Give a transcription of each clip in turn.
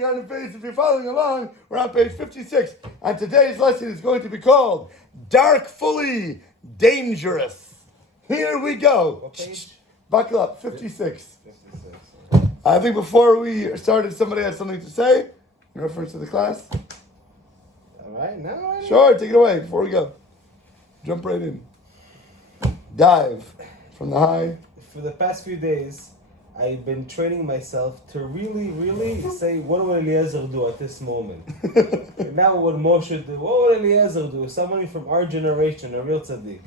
holding on to page, if you're following along, we're on page 56. And today's lesson is going to be called Darkfully Dangerous. Here we go. What page? Buckle up, 56. I think before we started, somebody had something to say in reference to the class. All right, now. Sure, take it away before we go. Jump right in. Dive from the high. For the past few days, I've been training myself to really say, what would Eliezer do at this moment? Now what Moshe do? What would Eliezer do? Somebody from our generation, a real tzaddik.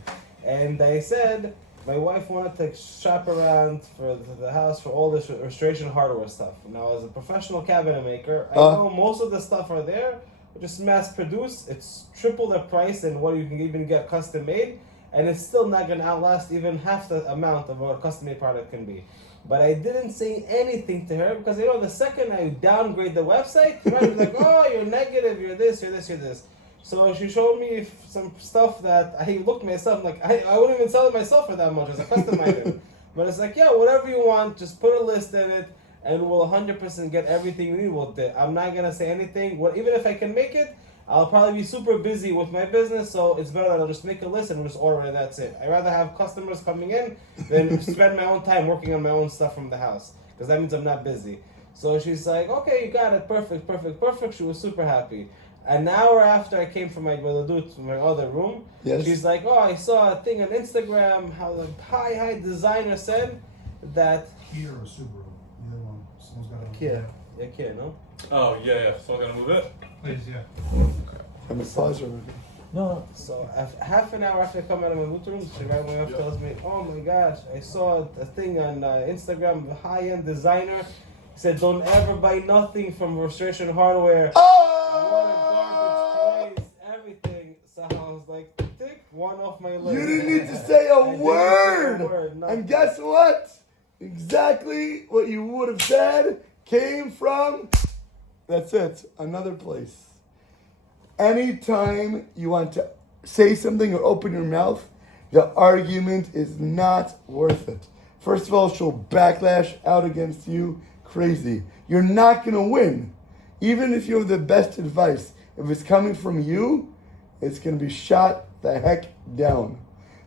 And I said, my wife wanted to shop around for the house for all this restoration hardware stuff. Now, as a professional cabinet maker, I know most of the stuff are there, just mass produced. It's triple the price than what you can even get custom made, and it's still not going to outlast even half the amount of what a custom made product can be. But I didn't say anything to her because, the second I downgrade the website, she's like, oh, you're negative, you're this, you're this, you're this. So she showed me some stuff that I looked myself, like, I wouldn't even sell it myself for that much as a custom item. But it's like, yeah, whatever you want, just put a list in it, and we'll 100% get everything you need with it. I'm not going to say anything. Even if I can make it, I'll probably be super busy with my business, so it's better that I'll just make a list and we'll just order it, and that's it. I'd rather have customers coming in than spend my own time working on my own stuff from the house, because that means I'm not busy. So she's like, okay, you got it, perfect. She was super happy. An hour after I came from my other room, yes. She's like, oh, I saw a thing on Instagram, how the high designer said that... Kia or Subaru, either one. Someone's got a... Kia. Yeah, Kia, no? Oh, yeah. Someone's gonna move it? Please, yeah. I'm a pleasure. No. So half an hour after I come out of my motor room, she right away tells me, oh my gosh, I saw a thing on Instagram, a high-end designer. He said, don't ever buy nothing from restoration hardware. What a garbage place, everything. So I was like, tick one off my list. You didn't need to say a word. And guess what? Exactly what you would have said came from, that's it, another place. Anytime you want to say something or open your mouth, the argument is not worth it. First of all, she'll backlash out against you crazy. You're not going to win. Even if you have the best advice, if it's coming from you, it's going to be shot the heck down.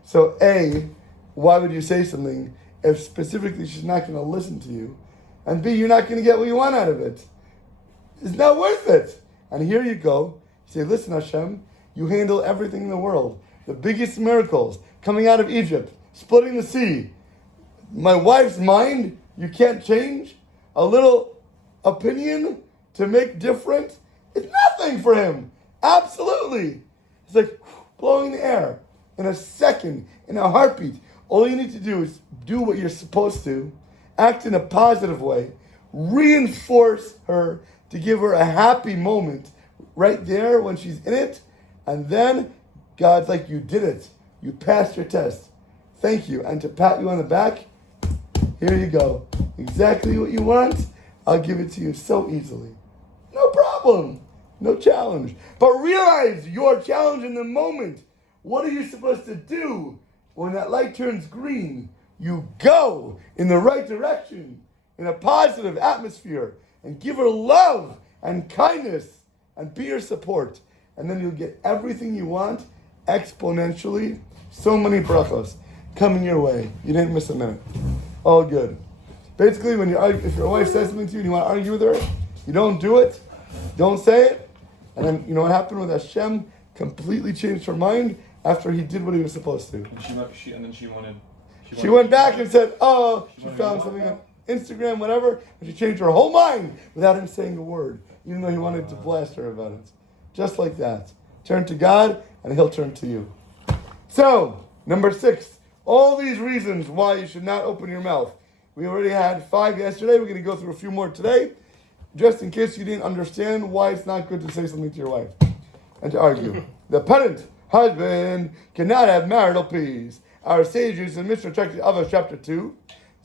So A, why would you say something if specifically she's not going to listen to you? And B, you're not going to get what you want out of it. It's not worth it. And here you go. You say, listen, Hashem, you handle everything in the world. The biggest miracles coming out of Egypt, splitting the sea. My wife's mind, you can't change. A little opinion to make different, it's nothing for him. Absolutely. It's like blowing the air in a second, in a heartbeat. All you need to do is do what you're supposed to, act in a positive way, reinforce her to give her a happy moment right there when she's in it, and then God's like, you did it. You passed your test. Thank you. And to pat you on the back, here you go. Exactly what you want, I'll give it to you so easily. No problem. No challenge. But realize your challenge in the moment. What are you supposed to do when that light turns green? You go in the right direction, in a positive atmosphere, and give her love and kindness and be her support. And then you'll get everything you want exponentially. So many brachos coming your way. You didn't miss a minute. All good. Basically, if your wife says something to you and you want to argue with her, you don't do it. Don't say it. And then, you know what happened with Hashem? Completely changed her mind after he did what he was supposed to. And She went back and said, she found something on Instagram, whatever, and she changed her whole mind without him saying a word, even though he wanted to blast her about it. Just like that. Turn to God, and he'll turn to you. So, number 6, all these reasons why you should not open your mouth. We already had 5 yesterday. We're going to go through a few more today, just in case you didn't understand why it's not good to say something to your wife and to argue. The parent husband cannot have marital peace. Our sages in Mishnah Avos chapter 2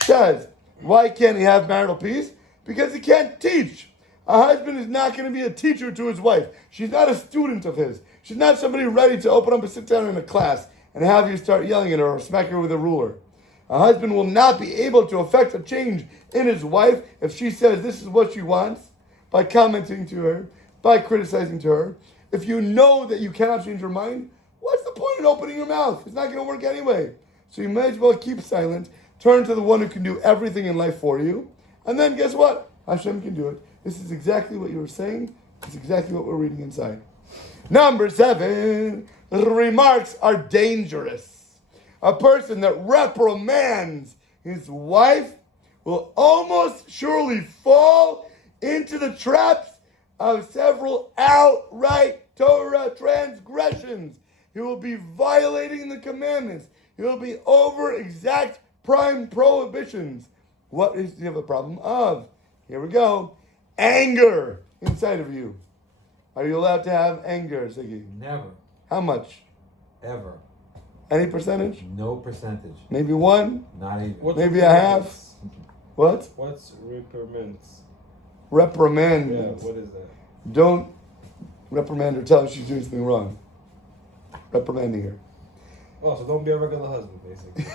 says, why can't he have marital peace? Because he can't teach. A husband is not going to be a teacher to his wife. She's not a student of his. She's not somebody ready to open up and sit down in a class and have you start yelling at her or smack her with a ruler. A husband will not be able to affect a change in his wife if she says this is what she wants, by commenting to her, by criticizing to her. If you know that you cannot change her mind, what's the point in opening your mouth? It's not going to work anyway. So you may as well keep silent, turn to the one who can do everything in life for you, and then guess what? Hashem can do it. This is exactly what you were saying. It's exactly what we're reading inside. Number 7, remarks are dangerous. A person that reprimands his wife will almost surely fall into the traps of several outright Torah transgressions. He will be violating the commandments. He will be over exact prime prohibitions. What do you have a problem of? Here we go. Anger inside of you. Are you allowed to have anger, Ziggy? Never. How much? Ever. Any percentage? No percentage. Maybe 1? Not even. What's Maybe a half? What? What's reprimands? Reprimand. Yeah, what is that? Don't reprimand her. Tell her she's doing something wrong. Reprimanding her. Oh, so don't be a regular husband, basically.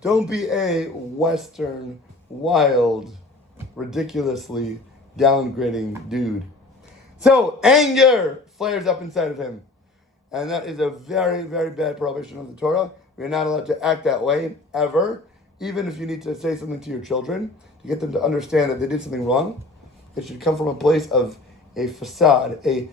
Don't be a Western, wild, ridiculously downgrading dude. So, anger flares up inside of him. And that is a very, very bad prohibition of the Torah. We're not allowed to act that way, ever. Even if you need to say something to your children, to get them to understand that they did something wrong, it should come from a place of a facade, a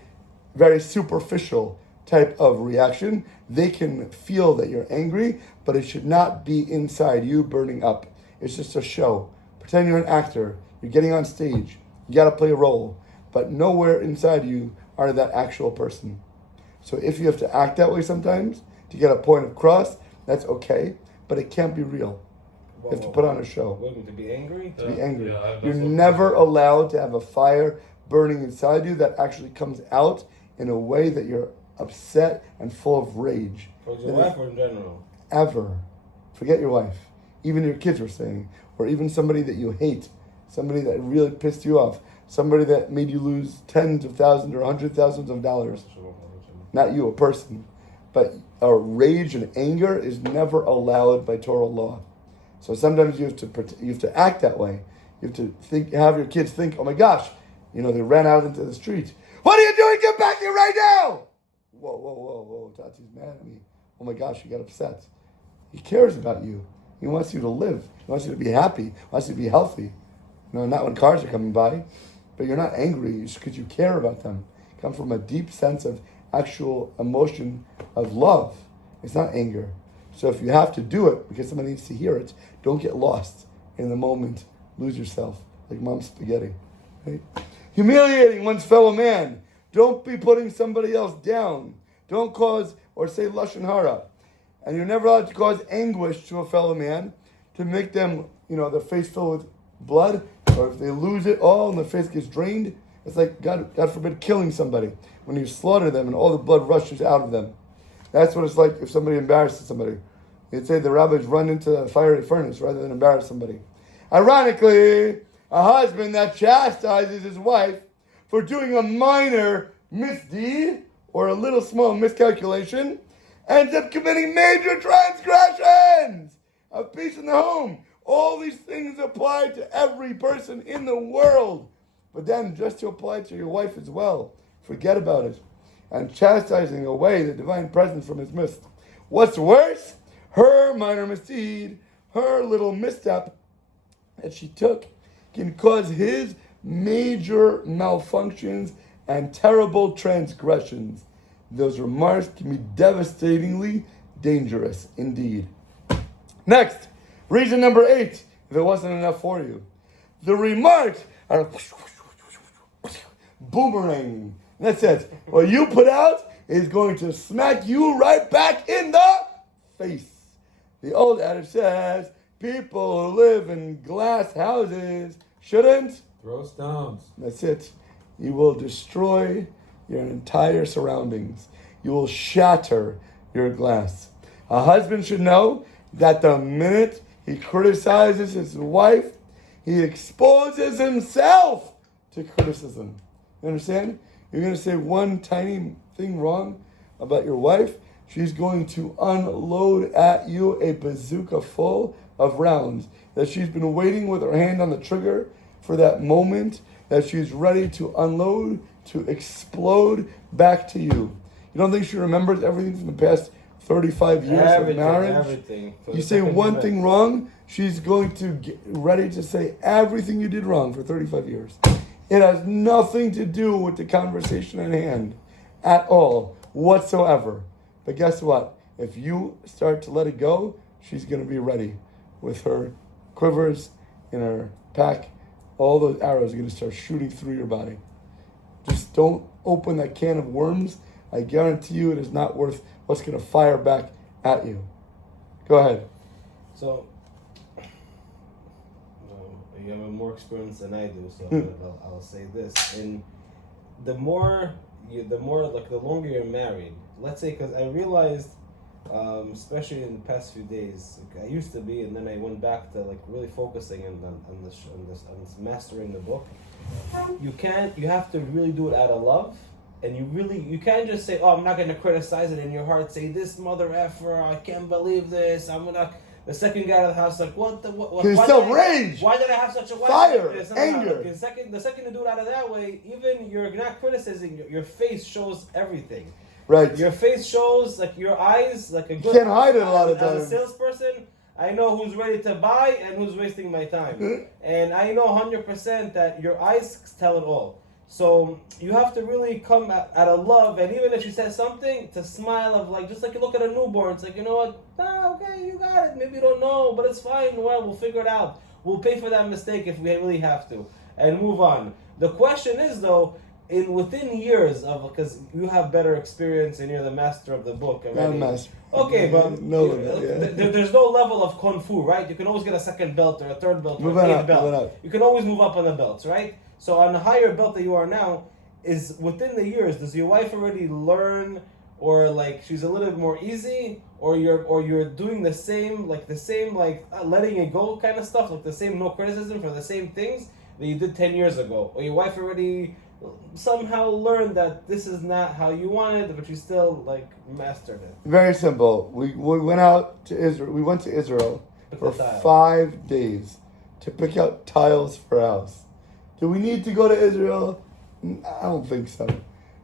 very superficial type of reaction. They can feel that you're angry, but it should not be inside you burning up. It's just a show. Pretend you're an actor. You're getting on stage. You got to play a role. But nowhere inside you are that actual person. So if you have to act that way sometimes to get a point across, that's okay. But it can't be real. You have to put on a show. What, to be angry? To be angry. Yeah, You're that's what- never allowed to have a fire burning inside you that actually comes out in a way that you're upset and full of rage. Or your wife or in general? Ever. Forget your wife. Even your kids were saying. Or even somebody that you hate. Somebody that really pissed you off. Somebody that made you lose tens of thousands or hundred thousands of dollars. Not you, a person. But rage and anger is never allowed by Torah law. So sometimes you have to act that way. You have to have your kids think, oh my gosh, they ran out into the street. What are you doing? Get back here right now! Whoa, Tati's mad at me. Oh my gosh, he got upset. He cares about you. He wants you to live. He wants you to be happy. He wants you to be healthy. Not when cars are coming by. But you're not angry because you care about them. You come from a deep sense of actual emotion of love. It's not anger. So if you have to do it because somebody needs to hear it, don't get lost in the moment. Lose yourself like mom's spaghetti. Right? Humiliating one's fellow man. Don't be putting somebody else down. Don't cause or say lashon hara. And you're never allowed to cause anguish to a fellow man to make them, their face filled with blood, or if they lose it all and their face gets drained. It's like, God forbid, killing somebody. When you slaughter them and all the blood rushes out of them. That's what it's like if somebody embarrasses somebody. You'd say the rabbis run into a fiery furnace rather than embarrass somebody. Ironically, a husband that chastises his wife for doing a minor misdeed or a little small miscalculation ends up committing major transgressions of peace in the home. All these things apply to every person in the world. But then just to apply to your wife as well. Forget about it. And chastising away the divine presence from his midst. What's worse? Her minor misdeed, her little misstep that she took can cause his major malfunctions and terrible transgressions. Those remarks can be devastatingly dangerous indeed. Next, reason number 8, if it wasn't enough for you. The remarks are boomerang. That's it. What you put out is going to smack you right back in the face. The old adage says, people who live in glass houses shouldn't Throw stones. That's it. You will destroy your entire surroundings. You will shatter your glass. A husband should know that the minute he criticizes his wife, he exposes himself to criticism. You understand? You're going to say one tiny thing wrong about your wife, she's going to unload at you a bazooka full of rounds that she's been waiting with her hand on the trigger for that moment that she's ready to unload, to explode back to you. You don't think she remembers everything from the past 35 years of marriage? Everything. You say one thing wrong, she's going to get ready to say everything you did wrong for 35 years. It has nothing to do with the conversation at hand at all, whatsoever. But guess what? If you start to let it go, she's going to be ready with her quivers in her pack. All those arrows are going to start shooting through your body. Just don't open that can of worms. I guarantee you it is not worth what's going to fire back at you. Go ahead. So, you have more experience than I do, so I'll say this. And the longer you're married, let's say, because I realized, especially in the past few days, like I used to be, and then I went back to like really focusing on this mastering the book. You have to really do it out of love, and you can't just say, oh, I'm not going to criticize it in your heart, say this mother effer, I can't believe this, I'm gonna. The second guy out of the house like, what? He's still rage. Why did I have such a wife? Fire, like this? anger. The second you do it out of that way, even you're not criticizing. Your face shows everything. Right. Your face shows, like your eyes, like a good. You can't hide it a lot of times. As a salesperson, I know who's ready to buy and who's wasting my time, and I know 100% that your eyes tell it all. So you have to really come out of love, and even if she says something, to smile of like, just like you look at a newborn, it's like, you know what, okay, you got it, maybe you don't know, but it's fine, well, we'll figure it out. We'll pay for that mistake if we really have to, and move on. The question is though, within years of, because you have better experience and you're the master of the book already. Master. Okay, but No, there's no level of kung fu, right? You can always get a second belt or a third belt or an eighth belt. You can always move up on the belts, right? So on the higher belt that you are now, is within the years, does your wife already learn, or like she's a little bit more easy, or you're doing the same letting it go kind of stuff, like the same no criticism for the same things that you did 10 years ago, or your wife already somehow learned that this is not how you wanted, but you still like mastered it. Very simple. We went out to Israel. We went to Israel for 5 days to pick out tiles for our house. Do we need to go to Israel? I don't think so.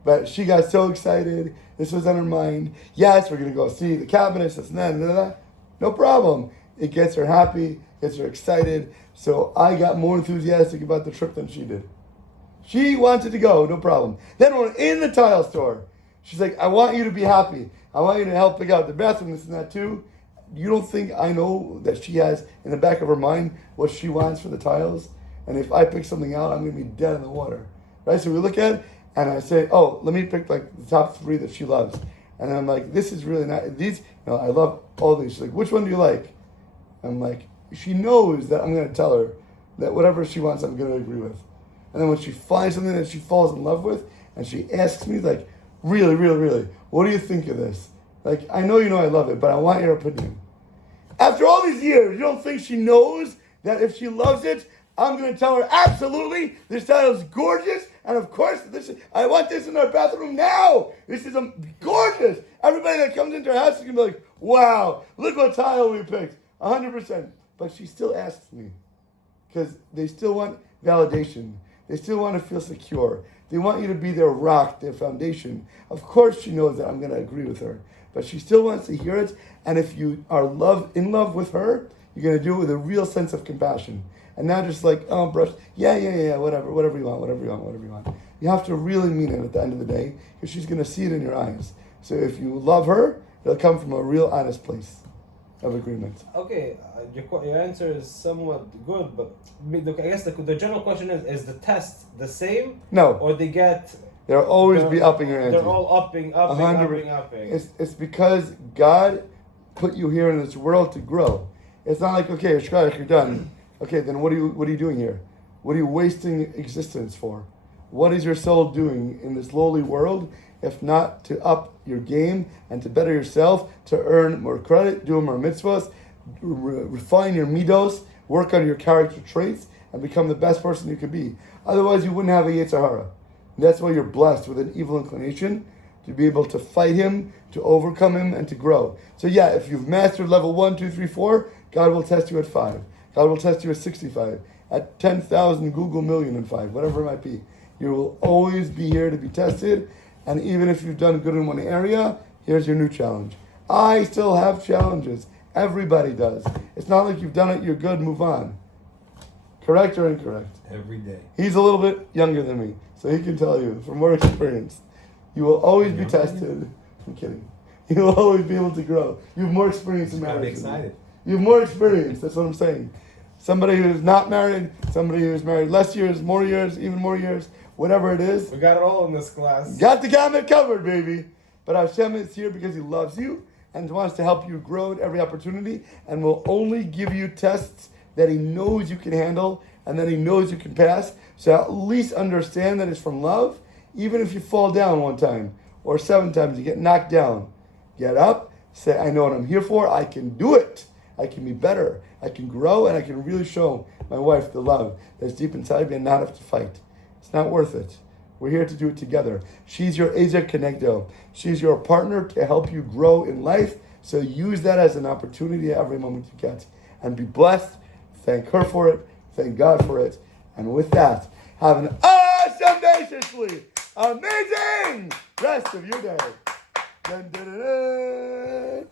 But she got so excited. This was on her mind. Yes, we're going to go see the cabinets, this and that. No problem. It gets her happy, gets her excited. So I got more enthusiastic about the trip than she did. She wanted to go, no problem. Then we're in the tile store. She's like, I want you to be happy. I want you to help pick out the bathroom, this and that too. You don't think I know that she has in the back of her mind what she wants for the tiles? And if I pick something out, I'm going to be dead in the water. Right? So we look at it, and I say, oh, let me pick like the top 3 that she loves. And I'm like, this is really nice. These, I love all these. She's like, which one do you like? I'm like, she knows that I'm going to tell her that whatever she wants, I'm going to agree with. And then when she finds something that she falls in love with, and she asks me, like, really, really, really, what do you think of this? Like, I know you know I love it, but I want your opinion. After all these years, you don't think she knows that if she loves it, I'm going to tell her, absolutely, this tile is gorgeous, and of course, I want this in our bathroom now. This is gorgeous. Everybody that comes into our house is going to be like, wow, look what tile we picked, 100%. But she still asks me, because they still want validation. They still want to feel secure. They want you to be their rock, their foundation. Of course she knows that I'm going to agree with her, but she still wants to hear it, and if you are in love with her, you're going to do it with a real sense of compassion. And not just like, oh, brush, yeah, whatever you want. You have to really mean it at the end of the day, because she's going to see it in your eyes. So if you love her, it'll come from a real honest place of agreement. Okay, your answer is somewhat good, but I guess the general question is the test the same? No. Or they get... They'll always be upping your ante. They're all upping. It's because God put you here in this world to grow. It's not like, okay, you're done. Okay, then what are you doing here? What are you wasting existence for? What is your soul doing in this lowly world, if not to up your game and to better yourself, to earn more credit, do more mitzvahs, refine your midos, work on your character traits, and become the best person you could be. Otherwise, you wouldn't have a Yetzer Hara. That's why you're blessed with an evil inclination, to be able to fight him, to overcome him, and to grow. So yeah, if you've mastered level 1, 2, 3, 4, God will test you at 5. God will test you at 65. at 10,000 Google million and 5, whatever it might be. You will always be here to be tested. And even if you've done good in one area, here's your new challenge. I still have challenges. Everybody does. It's not like you've done it, you're good, move on. Correct or incorrect? Every day. He's a little bit younger than me, so he can tell you from more experience. You will always be tested. I'm kidding. You will always be able to grow. You have more experience in Gotta be marriage. excited. You have more experience, that's what I'm saying. Somebody who's not married, somebody who's married less years, more years, even more years, whatever it is. We got it all in this class. Got the gamut covered, baby. But Hashem is here because He loves you and wants to help you grow at every opportunity, and will only give you tests that He knows you can handle and that He knows you can pass. So at least understand that it's from love, even if you fall down one time or 7 times, you get knocked down. Get up, say, I know what I'm here for, I can do it. I can be better, I can grow, and I can really show my wife the love that's deep inside me and not have to fight. It's not worth it. We're here to do it together. She's your Ezer Kenegdo. She's your partner to help you grow in life. So use that as an opportunity every moment you get. And be blessed. Thank her for it. Thank God for it. And with that, have an audaciously amazing rest of your day. Dun, dun, dun, dun.